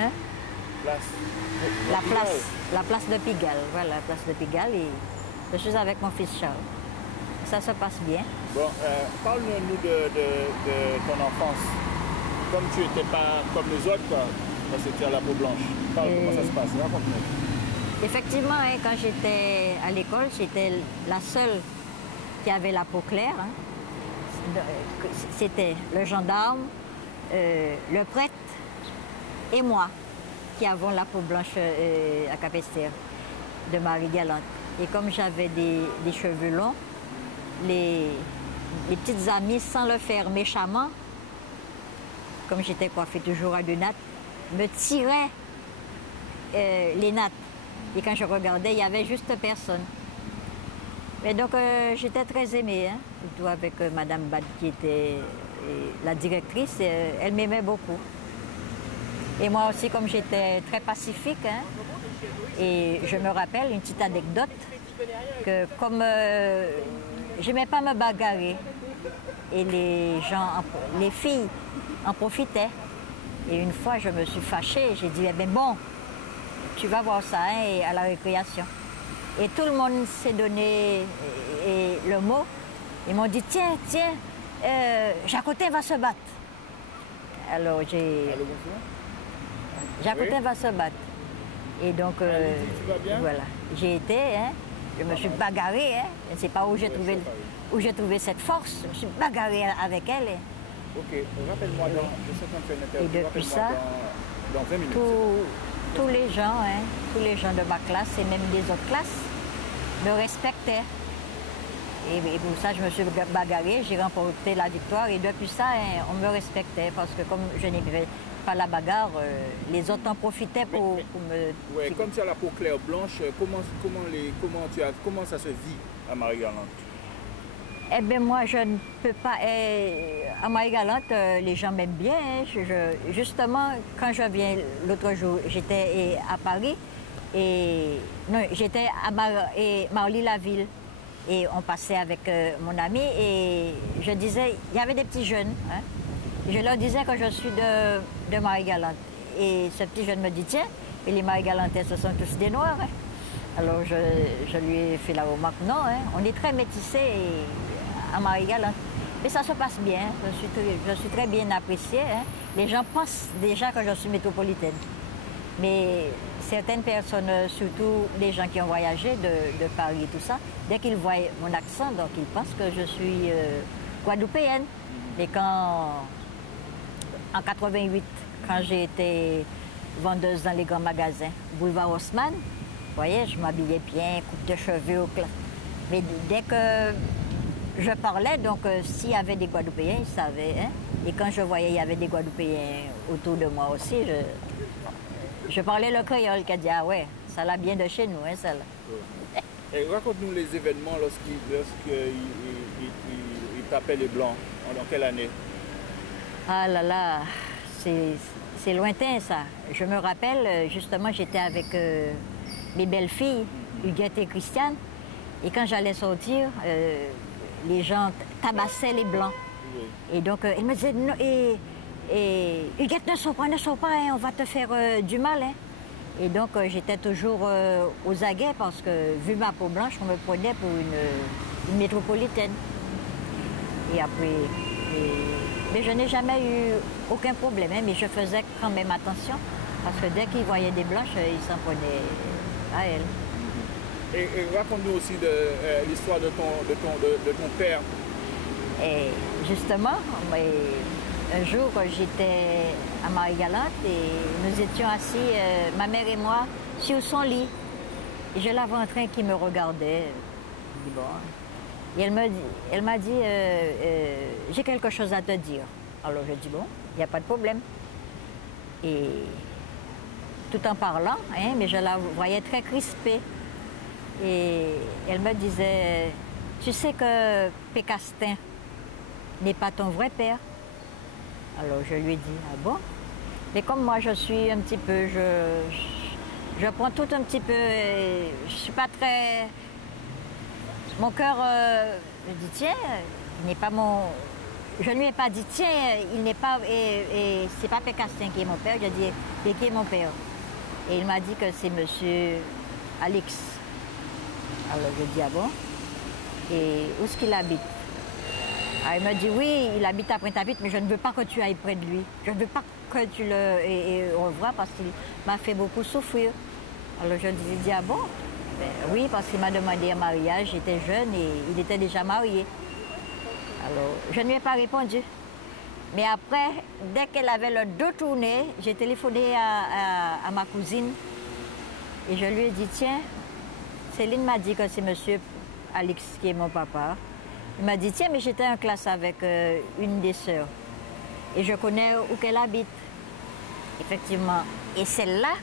Hein? Place. La place de Pigalle, voilà, la place de Pigalle. Et je suis avec mon fils Charles. Ça se passe bien. Bon, parle-nous de ton enfance. Comme tu n'étais pas comme les autres, quoi, parce que tu as la peau blanche. Comment ça se passe? Raconte-nous. Effectivement, hein, quand j'étais à l'école, j'étais la seule qui avait la peau claire. Hein. C'était le gendarme, le prêtre et moi qui avons la peau blanche à Capesterre de Marie-Galante. Et comme j'avais des cheveux longs, les petites amies, sans le faire méchamment, comme j'étais coiffée toujours à deux nattes, me tiraient les nattes. Et quand je regardais, il n'y avait juste personne. Mais donc, j'étais très aimée, hein, surtout avec Madame Bad, qui était la directrice. Elle m'aimait beaucoup. Et moi aussi, comme j'étais très pacifique, hein, et je me rappelle une petite anecdote, que comme je n'aimais pas me bagarrer, et les filles en profitaient. Et une fois, je me suis fâchée, j'ai dit, eh bien bon, tu vas voir ça hein, à la récréation. Et tout le monde s'est donné le mot. Ils m'ont dit, tiens, Jacotin va se battre. Alors Jacotin va se battre. Et donc, voilà, j'ai été, hein, je me suis bagarrée. Hein, je ne sais pas où j'ai trouvé cette force. Je me suis bagarrée avec elle. Ok, rappelle-moi, je sais qu'on fait une interview. Et depuis ça, dans 20 minutes. Tous les gens de ma classe et même des autres classes me respectaient. Et pour ça, je me suis bagarrée, j'ai remporté la victoire. Et depuis ça, hein, on me respectait parce que comme je n'aimais pas la bagarre, les autres en profitaient pour me... Oui, comme tu as la peau claire blanche, comment ça se vit à Marie-Galante? Eh bien, moi, je ne peux pas... à Marie-Galante, les gens m'aiment bien. Hein. Justement, quand je viens l'autre jour, j'étais à Paris. Non, j'étais à Marly-la-Ville. Et on passait avec mon ami. Et je disais, il y avait des petits jeunes. Hein. Je leur disais que je suis de Marie-Galante. Et ce petit jeune me dit, tiens, et les Marie-Galantais, ce sont tous des Noirs. Hein. Alors, je lui ai fait la remarque, non, hein, on est très métissés à Marie-Galante. Mais ça se passe bien, je suis très bien appréciée. Hein. Les gens pensent déjà que je suis métropolitaine. Mais certaines personnes, surtout les gens qui ont voyagé de Paris et tout ça, dès qu'ils voient mon accent, donc ils pensent que je suis guadeloupéenne. Et en 88, quand j'ai été vendeuse dans les grands magasins, boulevard Haussmann, vous voyez, je m'habillais bien, coupe de cheveux au clair. Mais dès que je parlais, donc s'il y avait des Guadeloupéens, ils savaient. Hein? Et quand je voyais il y avait des Guadeloupéens autour de moi aussi, je parlais le créole, qui a dit, ah ouais, ça l'a bien de chez nous, hein, ça là. Et raconte-nous les événements lorsqu'ils tapaient les Blancs, dans quelle année? Ah là là, c'est lointain ça. Je me rappelle, justement, j'étais avec mes belles-filles, Huguette et Christiane, et quand j'allais sortir, les gens tabassaient les Blancs. Oui. Et donc, ils me disaient, non, Huguette, ne sors pas, hein, on va te faire du mal. Hein. Et donc, j'étais toujours aux aguets parce que, vu ma peau blanche, on me prenait pour une métropolitaine. Et après, mais je n'ai jamais eu aucun problème, hein, mais je faisais quand même attention parce que dès qu'ils voyaient des blanches, ils s'en prenaient à elles. Et raconte-nous aussi de l'histoire de ton père. Et justement, un jour, j'étais à Marie-Galante et nous étions assis, ma mère et moi, sur son lit. Et je la vois en train qui me regardait. Je dis, bon. Et elle m'a dit, j'ai quelque chose à te dire. Alors je dis, bon, il n'y a pas de problème. Et tout en parlant, hein, mais je la voyais très crispée. Et elle me disait, tu sais que Pécastin n'est pas ton vrai père. Alors je lui ai dit, ah bon? Mais comme moi je suis un petit peu, je prends tout un petit peu, je suis pas très... Mon cœur, je dis, tiens, il n'est pas mon... je ne lui ai pas dit, tiens, il n'est pas, c'est pas Pécastin qui est mon père. J'ai dit, et qui est mon père? Et il m'a dit que c'est monsieur Alex. Alors je dis, ah bon? Et où est-ce qu'il habite? Alors, il m'a dit, oui, il habite à Pointe-à-Pitre, mais je ne veux pas que tu ailles près de lui. Je ne veux pas que tu le revoies parce qu'il m'a fait beaucoup souffrir. Alors je lui ai dit, ah bon? Ben, oui, parce qu'il m'a demandé un mariage, j'étais jeune et il était déjà marié. Alors, je ne lui ai pas répondu. Mais après, dès qu'elle avait le dos tourné, j'ai téléphoné à ma cousine et je lui ai dit, tiens, Céline m'a dit que c'est monsieur Alex qui est mon papa. Il m'a dit, tiens, mais j'étais en classe avec une des sœurs et je connais où qu'elle habite. Effectivement. Et celle-là,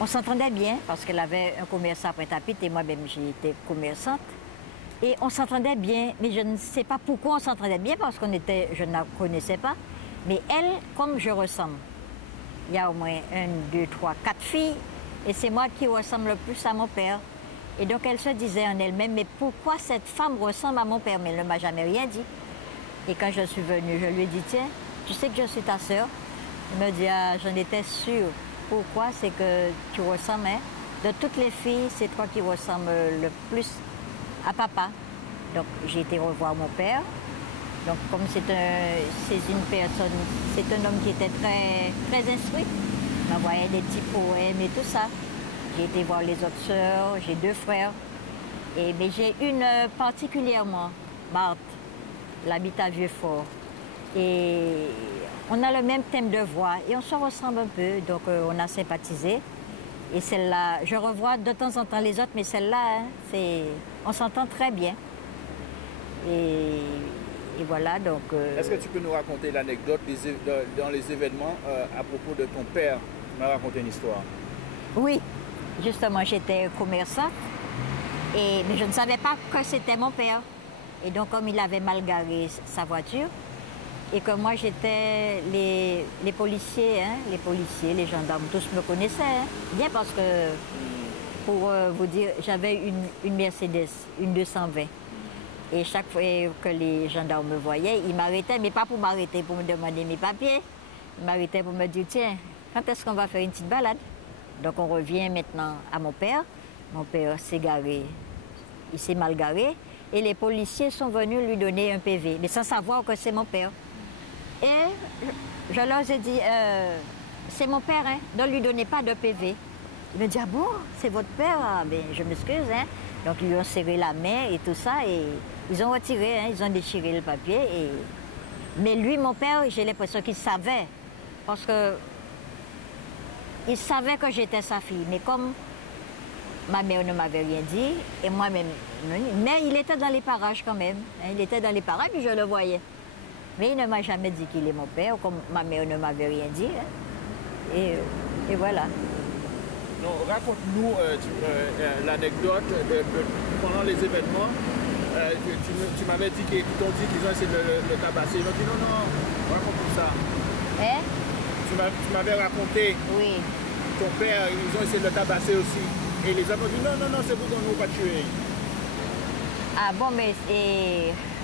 on s'entendait bien parce qu'elle avait un commerce à Pointe-à-Pitre et moi-même j'étais commerçante. Et on s'entendait bien, mais je ne sais pas pourquoi on s'entendait bien parce je ne la connaissais pas. Mais elle, comme je ressemble, il y a au moins 1, 2, 3, 4 filles et c'est moi qui ressemble le plus à mon père. Et donc elle se disait en elle-même, mais pourquoi cette femme ressemble à mon père? Mais elle ne m'a jamais rien dit. Et quand je suis venue, je lui ai dit, tiens, tu sais que je suis ta sœur? Elle me dit, ah, j'en étais sûre. Pourquoi? C'est que tu ressembles, hein? De toutes les filles, c'est toi qui ressembles le plus à papa. Donc j'ai été revoir mon père. Donc comme c'est une personne, c'est un homme qui était très, très instruit. Il m'envoyait des petits poèmes et tout ça. J'ai été voir les autres sœurs, j'ai 2 frères. Mais j'ai une particulièrement, Marthe, elle habite à Vieux-Fort. Et on a le même thème de voix et on se ressemble un peu, donc on a sympathisé. Et celle-là, je revois de temps en temps les autres, mais celle-là, hein, on s'entend très bien. Et voilà, donc... Est-ce que tu peux nous raconter l'anecdote dans les événements à propos de ton père? Tu m'as raconté une histoire. Oui, justement, j'étais commerçante, mais je ne savais pas que c'était mon père. Et donc, comme il avait mal garé sa voiture, et que moi, j'étais les policiers, hein, les gendarmes, tous me connaissaient. Hein, bien parce que, pour vous dire, j'avais une Mercedes, une 220. Et chaque fois que les gendarmes me voyaient, ils m'arrêtaient, mais pas pour m'arrêter, pour me demander mes papiers. Ils m'arrêtaient pour me dire, tiens, quand est-ce qu'on va faire une petite balade? Donc on revient maintenant à mon père. Mon père s'est garé, il s'est mal garé. Et les policiers sont venus lui donner un PV, mais sans savoir que c'est mon père. Et je leur ai dit, c'est mon père, hein, ne lui donnez pas de PV. Il me dit, ah bon, c'est votre père? Ah, ben, je m'excuse. Hein. Donc ils lui ont serré la main et tout ça, et ils ont retiré, hein, ils ont déchiré le papier. Mais lui, mon père, j'ai l'impression qu'il savait, parce que il savait que j'étais sa fille. Mais comme ma mère ne m'avait rien dit, et moi-même, mais il était dans les parages quand même. Hein, il était dans les parages, puis je le voyais. Mais il ne m'a jamais dit qu'il est mon père, comme ma mère ne m'avait rien dit. Hein. Et voilà. Non, raconte-nous l'anecdote pendant les événements. Tu m'avais dit qu'ils t'ont dit qu'ils ont essayé de le tabasser. Ils ont dit non, raconte-nous ça. Hein? Tu m'avais raconté. Oui. Ton père, ils ont essayé de le tabasser aussi. Et les hommes ont dit non, c'est vous qu'on nous pas tué. Ah bon, mais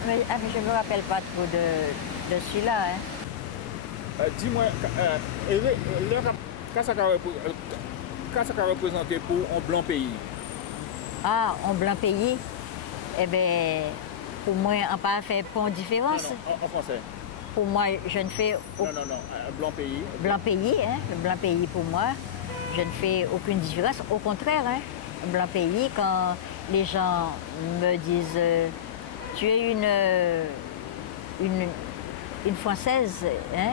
je ne me rappelle pas trop de celui-là. Hein. Dis-moi, qu'est-ce que ça a représenté pour un blanc pays? Ah, un blanc pays? Eh bien, pour moi, on n'a pas fait pour différence. Non, en français. Pour moi, je ne fais... Non, un blanc pays. Blanc pays, hein, le blanc pays pour moi, je ne fais aucune différence. Au contraire, hein, un blanc pays, quand les gens me disent tu es une Française, hein,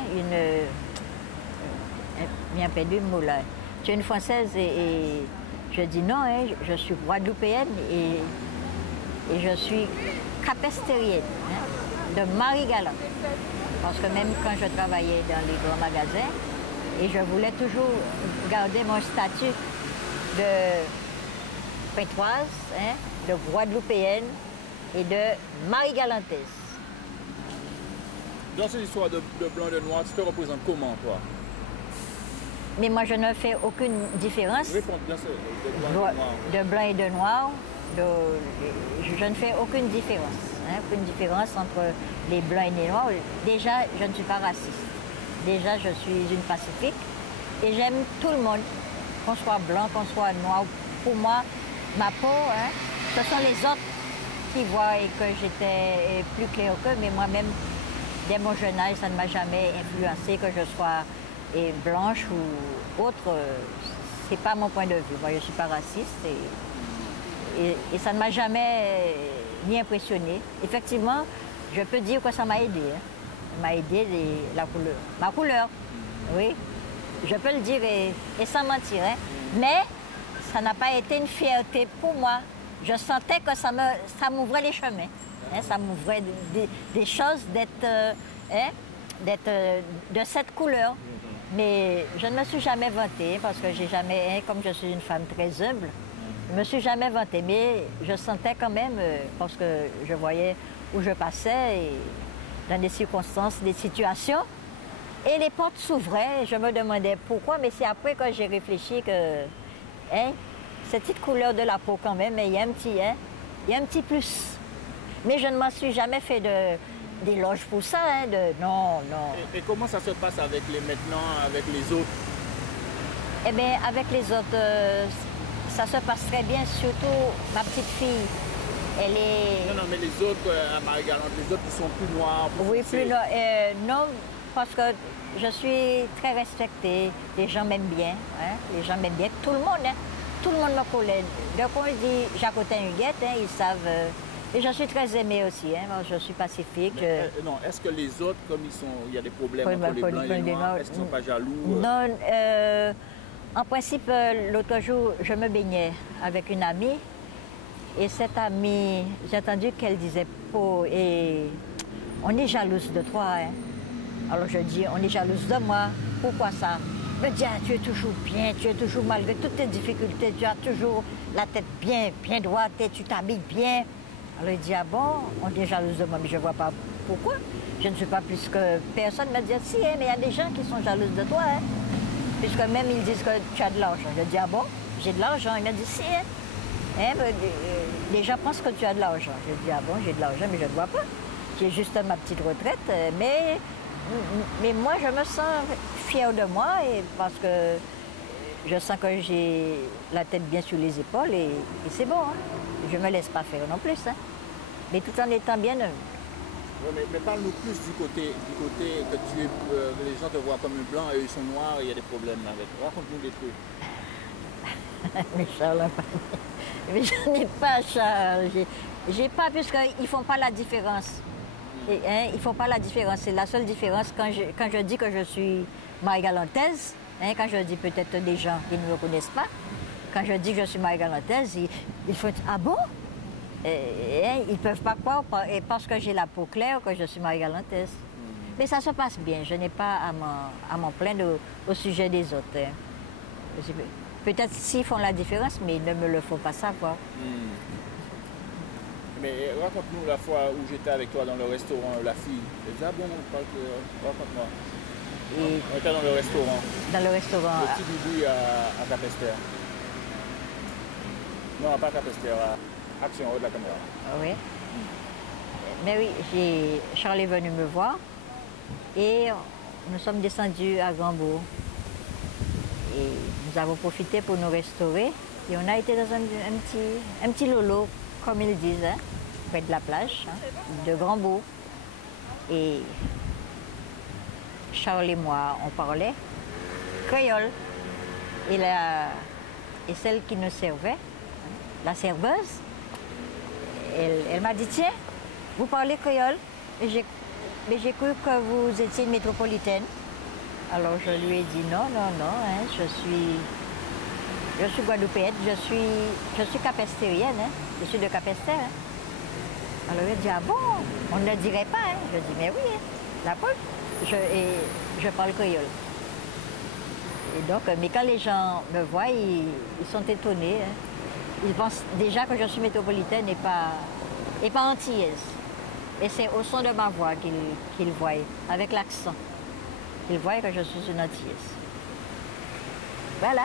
bien perdu le mot là. Tu es une Française et je dis non, hein, je suis guadeloupéenne et je suis capestérienne, hein, de Marie-Galante. Parce que même quand je travaillais dans les grands magasins, et je voulais toujours garder mon statut de pétroise, hein, de guadeloupéenne et de Marie-Galantaise. Dans cette histoire de blanc et de noir, tu te représentes comment, toi? Mais moi, je ne fais aucune différence. Réponds bien sûr, de blanc et de noir. De blanc et de noir, je ne fais aucune différence. hein, aucune différence entre les blancs et les noirs. Déjà, je ne suis pas raciste. Déjà, je suis une pacifique et j'aime tout le monde, qu'on soit blanc, qu'on soit noir. Pour moi, ma peau, hein, ce sont les autres qui voient et que j'étais plus claire qu'eux, mais moi-même, dès mon jeune âge, ça ne m'a jamais influencé que je sois blanche ou autre. C'est pas mon point de vue. Moi, je ne suis pas raciste et ça ne m'a jamais ni impressionné. Effectivement, je peux dire que ça m'a aidé. Hein. Ça m'a aidé la couleur. Ma couleur, oui, je peux le dire et sans mentir. Hein. Mais ça n'a pas été une fierté pour moi. Je sentais que ça m'ouvrait les chemins. Hein, ça m'ouvrait des choses d'être de cette couleur. Mais je ne me suis jamais vantée parce que j'ai jamais, comme je suis une femme très humble, je ne me suis jamais vantée. Mais je sentais quand même, parce que je voyais où je passais, et dans des circonstances, des situations, et les portes s'ouvraient. Je me demandais pourquoi, mais c'est après que j'ai réfléchi que cette petite couleur de la peau quand même, il y a un petit plus. Mais je ne m'en suis jamais fait d'éloge pour ça, hein, non. Et comment ça se passe avec les autres? Eh bien, avec les autres, ça se passe très bien, surtout ma petite fille. Elle est... Non, mais les autres, à Marie-Galante, les autres qui sont plus noirs. Oui, plus noirs. Non, parce que je suis très respectée. Les gens m'aiment bien. Hein, les gens m'aiment bien. Tout le monde, hein, tout le monde me connaît. Donc on dit Jacotin Huguette, hein, ils savent... Et je suis très aimée aussi, hein. Moi, je suis pacifique. Non, est-ce que les autres, comme il y a des problèmes entre les blancs et les noirs, est-ce qu'ils ne sont pas jaloux? Non, en principe, l'autre jour, je me baignais avec une amie. Et cette amie, j'ai entendu qu'elle disait, et on est jalouse de toi. Hein. Alors je dis, on est jalouse de moi. Pourquoi ça? Me dit, ah, tu es toujours bien, tu es toujours, malgré toutes tes difficultés, tu as toujours la tête bien droite et tu t'habilles bien. Alors il dit, ah bon, on est jalouse de moi, mais je ne vois pas pourquoi. Je ne suis pas plus que personne. Me dit, si, hein, mais il y a des gens qui sont jalouses de toi. Hein. Puisque même ils disent que tu as de l'argent. Je dis, ah bon, j'ai de l'argent. Il m'a dit, si, hein. Les gens pensent que tu as de l'argent. Je dis, ah bon, j'ai de l'argent, mais je ne vois pas. J'ai juste ma petite retraite. Mais moi, je me sens fière de moi et parce que je sens que j'ai la tête bien sur les épaules et c'est bon. Hein. Je ne me laisse pas faire non plus. Hein. Mais tout en étant bien humble. Oui, mais parle-nous plus du côté que les gens te voient comme un blanc et ils sont noirs et il y a des problèmes avec. Raconte-nous des trucs. Mais Charles, mais je n'ai pas, Charles. J'ai pas, puisqu'ils ne font pas la différence. Et, hein, ils ne font pas la différence. C'est la seule différence quand je dis que je suis Marie-Galantaise, hein, quand je dis peut-être des gens qui ne me connaissent pas, quand je dis que je suis Marie-Galantaise, ils font « Ah bon ?» Ils ne peuvent pas croire parce que j'ai la peau claire que je suis Marie-Galantaise. Mais ça se passe bien. Je n'ai pas à m'en plaindre au sujet des autres. Hein. Peut-être s'ils font la différence, mais ils ne me le font pas savoir. Mais raconte-nous la fois où j'étais avec toi dans le restaurant, la fille. Elle dit, ah bon, raconte-moi. On était dans le restaurant. Dans le restaurant. Le petit bibouille à Capesterre. Non, pas à Capesterre, à Action, en haut de la caméra. Oui. Mais oui, Charles est venu me voir et nous sommes descendus à Grandbourg. Et nous avons profité pour nous restaurer. Et on a été dans un petit lolo, comme ils disent, hein, près de la plage, hein, de Grandbourg. Et Charles et moi, on parlait créole. Et celle qui nous servait, la serveuse, elle m'a dit, tiens, vous parlez créole, mais j'ai cru que vous étiez une métropolitaine. Alors je lui ai dit non, hein, je suis guadeloupéenne, je suis capestérienne, hein, je suis de Capesterre. Hein. Alors il a dit, ah bon, on ne le dirait pas. Hein. Je dis, mais oui, hein, la preuve, je parle créole. Et donc, mais quand les gens me voient, ils sont étonnés. Hein. Ils pensent déjà que je suis métropolitaine et pas antillaise. Et c'est au son de ma voix qu'ils voient, avec l'accent. Ils voient que je suis une antillaise. Voilà.